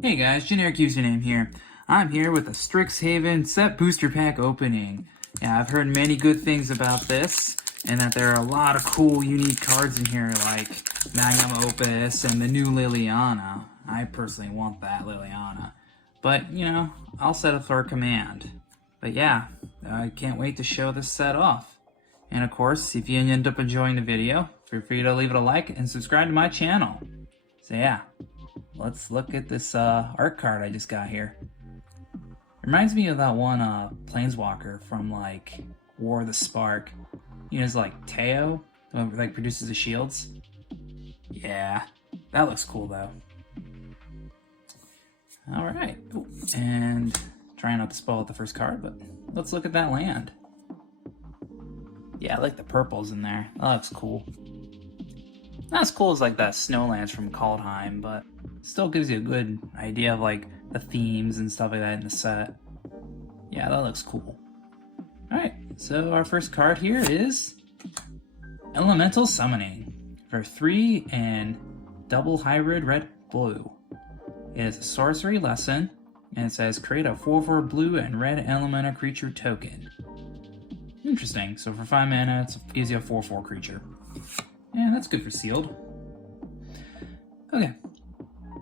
Hey guys, generic username here. I'm here with a Strixhaven set booster pack opening. Yeah, I've heard many good things about this, and that there are a lot of cool, unique cards in here like Magnum Opus and the new Liliana. I personally want that Liliana. But, I'll set it for a command. But yeah, I can't wait to show this set off. And of course, if you end up enjoying the video, feel free to leave it a like and subscribe to my channel. So yeah. Let's look at this art card I just got here. Reminds me of that one Planeswalker from like War of the Spark. It's like Teo, who like produces the shields. Yeah, that looks cool though. Alright, and trying not to spoil the first card, but let's look at that land. Yeah, I like the purples in there. That looks cool. Not as cool as like that Snowlands from Kaldheim, but still gives you a good idea of like the themes and stuff like that in the set. Yeah, that looks cool. Alright, so our first card here is Elemental Summoning for 3 and double hybrid red-blue. It is a sorcery lesson, and it says create a 4/4 blue and red elemental creature token. Interesting, so for 5 mana, it gives you a 4/4 creature. Yeah, that's good for sealed. Okay.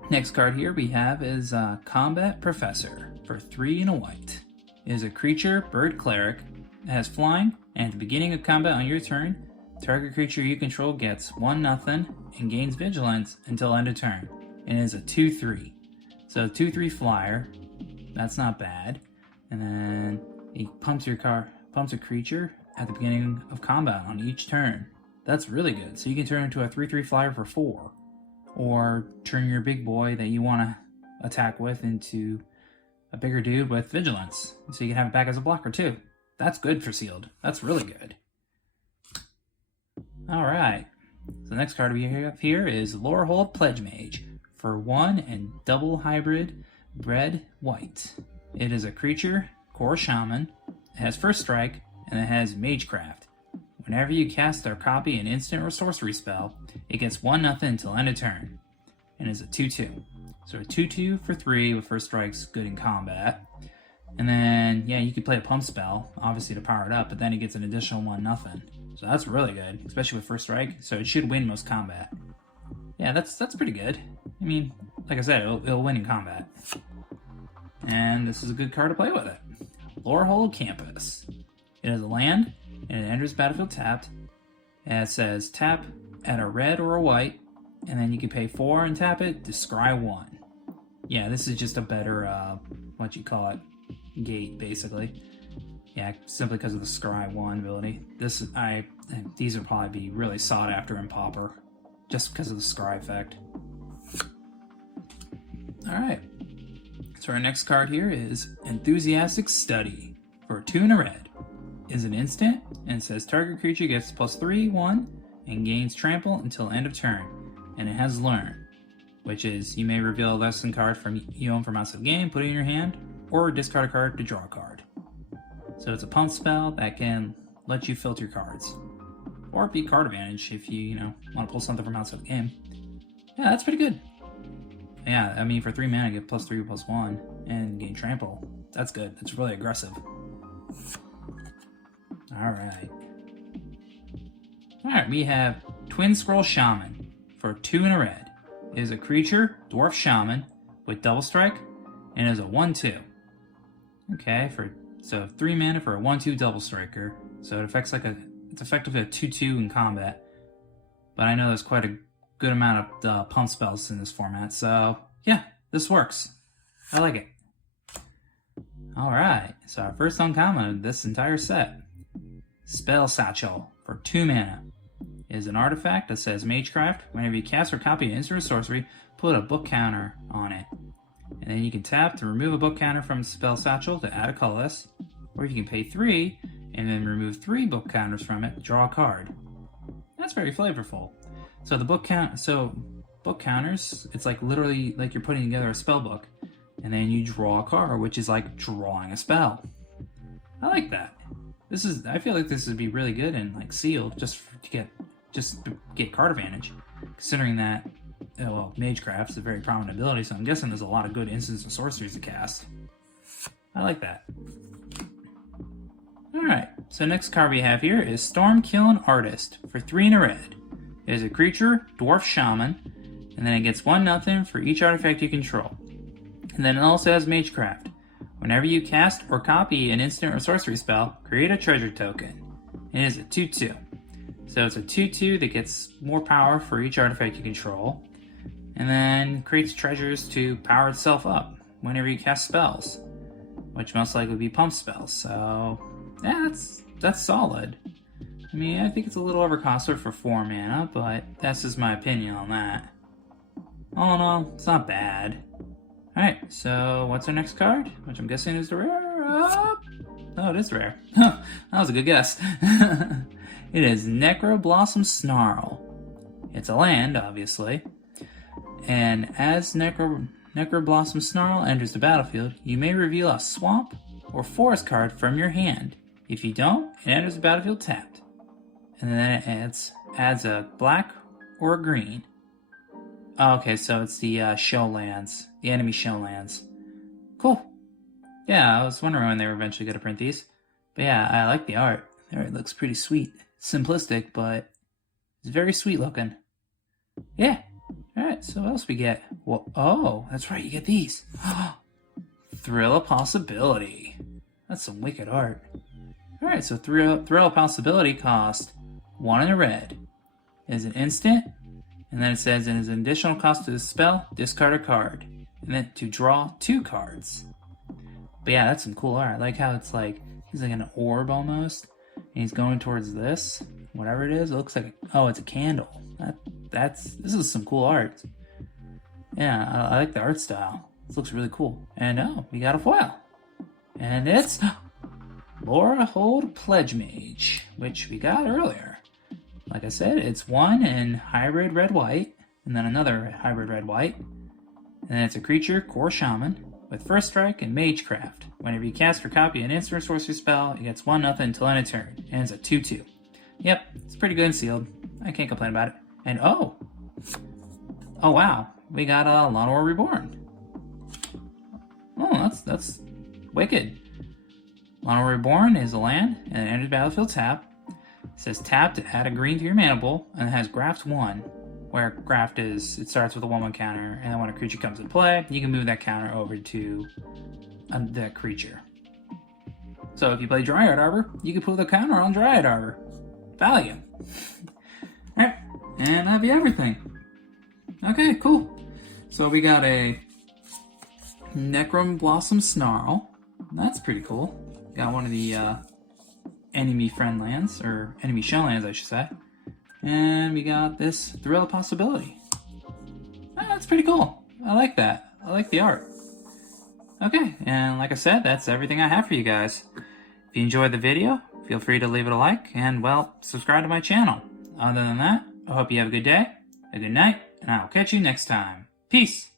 Next card here we have is Combat Professor for 3 and a white. It is a creature, bird cleric. It has flying, and at the beginning of combat on your turn, target creature you control gets 1/0 and gains vigilance until end of turn. And it is a 2/3. So 2/3 flyer. That's not bad. And then he pumps a creature at the beginning of combat on each turn. That's really good. So you can turn into a 3/3 flyer for 4. Or turn your big boy that you want to attack with into a bigger dude with vigilance. So you can have it back as a blocker too. That's good for sealed. That's really good. Alright. So the next card we have here is Lorehold Pledge Mage for 1 and double hybrid red white. It is a creature, core shaman. It has first strike and it has magecraft. Whenever you cast or copy an instant or sorcery spell, it gets 1/0 until end of turn, and is a 2/2. So a 2/2 for 3 with first strike's good in combat. And then, yeah, you could play a pump spell, obviously to power it up, but then it gets an additional 1/0. So that's really good, especially with first strike, so it should win most combat. Yeah, that's pretty good. I mean, like I said, it'll win in combat. And this is a good card to play with it. Lorehold Campus. It is a land, and it enters battlefield tapped, and it says tap at a red or a white, and then you can pay 4 and tap it to scry 1. Yeah, this is just a better, gate, basically. Yeah, simply because of the scry 1 ability. These would probably be really sought after in Pauper, just because of the scry effect. Alright, so our next card here is Enthusiastic Study for 2 and a red. Is an instant, and it says target creature gets +3/1 and gains trample until end of turn, and it has learn, which is you may reveal a lesson card from you own from outside the game, put it in your hand, or discard a card to draw a card. So it's a pump spell that can let you filter cards, or be card advantage if you want to pull something from outside the game. Yeah, that's pretty good. Yeah, I mean for 3 mana, get +3/+1 and gain trample. That's good. That's really aggressive. Alright, we have Twin Scroll Shaman for 2 and a red. It is a creature, dwarf shaman, with double strike, and is a 1/2. Okay, so 3 mana for a 1/2 double striker. So it's effectively a 2/2 in combat. But I know there's quite a good amount of pump spells in this format, so yeah, this works. I like it. Alright, so our first uncommon of this entire set. Spell Satchel for 2 mana. It is an artifact that says Magecraft. Whenever you cast or copy an instant or sorcery, put a book counter on it. And then you can tap to remove a book counter from Spell Satchel to add a colorless. Or if you can pay 3 and then remove 3 book counters from it, draw a card. That's very flavorful. So book counters, it's like literally like you're putting together a spell book, and then you draw a card, which is like drawing a spell. I like that. I feel like this would be really good in like sealed, just to get card advantage, considering that well, Magecraft is a very prominent ability, so I'm guessing there's a lot of good instants and sorceries to cast. I like that. Alright, so next card we have here is Stormkiln Artist for 3 and a red. It is a creature, Dwarf Shaman, and then it gets 1/0 for each artifact you control. And then it also has Magecraft. Whenever you cast or copy an instant or sorcery spell, create a treasure token. It is a 2/2. So it's a 2/2 that gets more power for each artifact you control, and then creates treasures to power itself up whenever you cast spells, which most likely would be pump spells. So yeah, that's solid. I mean, I think it's a little overcosted for 4 mana, but that's just my opinion on that. All in all, it's not bad. Alright, so what's our next card? Which I'm guessing is the rare. Oh, it is rare. That was a good guess. It is Necroblossom Snarl. It's a land, obviously. And as Necroblossom Snarl enters the battlefield, you may reveal a swamp or forest card from your hand. If you don't, it enters the battlefield tapped. And then it adds a black or a green. Oh, okay, so it's the show lands, the enemy show lands. Cool. Yeah, I was wondering when they were eventually going to print these. But yeah, I like the art. The art looks pretty sweet. Simplistic, but it's very sweet looking. Yeah. Alright, so what else we get? Well, oh, that's right, you get these. Thrill of Possibility. That's some wicked art. Alright, so Thrill of Possibility cost 1 and a red. It is an instant, and then it says it is an additional cost to the spell, discard a card. And then to draw 2 cards. But yeah, that's some cool art. I like how it's like, he's like an orb almost. And he's going towards this, whatever it is. It looks like, oh, it's a candle. This is some cool art. Yeah, I like the art style. This looks really cool. And oh, we got a foil. And it's Laura Hold Pledge Mage, which we got earlier. Like I said, it's 1 in hybrid red-white, and then another hybrid red-white. And it's a creature, Core Shaman, with First Strike and Magecraft. Whenever you cast or copy an instant or sorcery spell, it gets 1/0 until end of turn, and it's a 2/2. Yep, it's pretty good and sealed. I can't complain about it. And oh wow, we got Llanowar Reborn. Oh, that's wicked. Llanowar Reborn is a land, and it enters battlefield tap. It says tap to add a green to your mana pool, and it has Graft 1, where Graft is, it starts with a 1/1 counter, and then when a creature comes into play, you can move that counter over to that creature. So if you play Dryad Arbor, you can put the counter on Dryad Arbor. Value. Alright, and that'd be everything. Okay, cool. So we got a Necroblossom Snarl. That's pretty cool. Got one of the enemy friend lands, or enemy show lands, I should say. And we got this Thrill of Possibility. That's pretty cool. I like that. I like the art. Okay, and like I said, that's everything I have for you guys. If you enjoyed the video, feel free to leave it a like, and, well, subscribe to my channel. Other than that, I hope you have a good day, a good night, and I'll catch you next time. Peace!